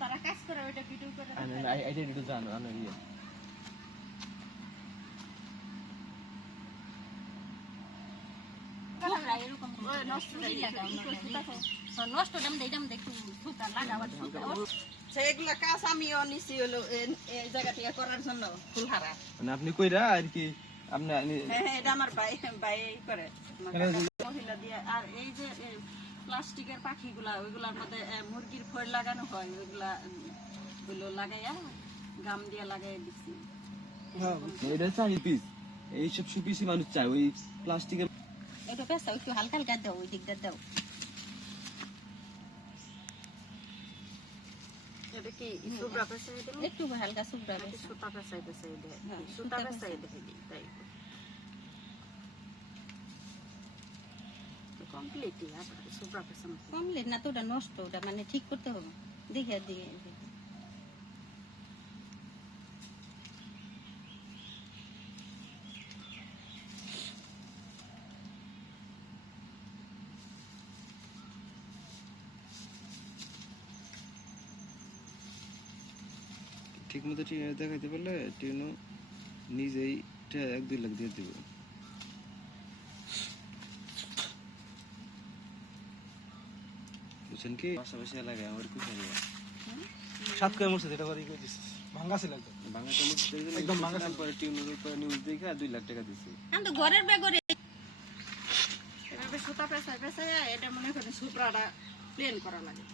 তারা কাজ করে ওইটা ভিডিও করে আই আই একটু জানো আনো ইয়ে আপনি কইরা আর কি আপনি হ্যাঁ হ্যাঁ এটা আমার ভাই ভাই করে। মহিলা দিয়ে আর এই যে প্লাস্টিকের পাখিগুলা ওইগুলার মধ্যে মুরগির ফয় লাগানো হয় ওইগুলা ওগুলো লাগাইয়া গাম দিয়ে লাগাই দিছি। এটা চারি পিস। এইসব সুপিসি মানুষ চায় ওই প্লাস্টিকের এটা একটু হালকা হালকা দাও ওই দিকটা দাও। এটা একটু হালকা সুতা দেয় হ্যাঁ, সুতা সুতা তাই। কমপ্লিটই সুব্রা পেশানো কমপ্লিট না তো ওটা নষ্ট ওটা মানে ঠিক করতে হবে। দেখে দিয়ে ঠিক মতো ট্রেনে দেখাইতে পারলে ট্রেনও নিজেই এক দুই লাখ দিয়ে দেবে। বুঝছেন কি? পাশাপাশি এলাকায় আমার কিছু নেই সাত করে মরছে যেটা করে দিছিস ভাঙ্গা ছিল একদম। বাংলাতে মরছে একদম একদম ভাঙা বাংলা পরে টিউনের উপরে নিউজ দেখে দুই লাখ টাকা দিছে। আমি তো ঘরের বেগরে এটা সুতা পেশাই এটা মনে করেন সুপ্রাটা প্লেন করা লাগে।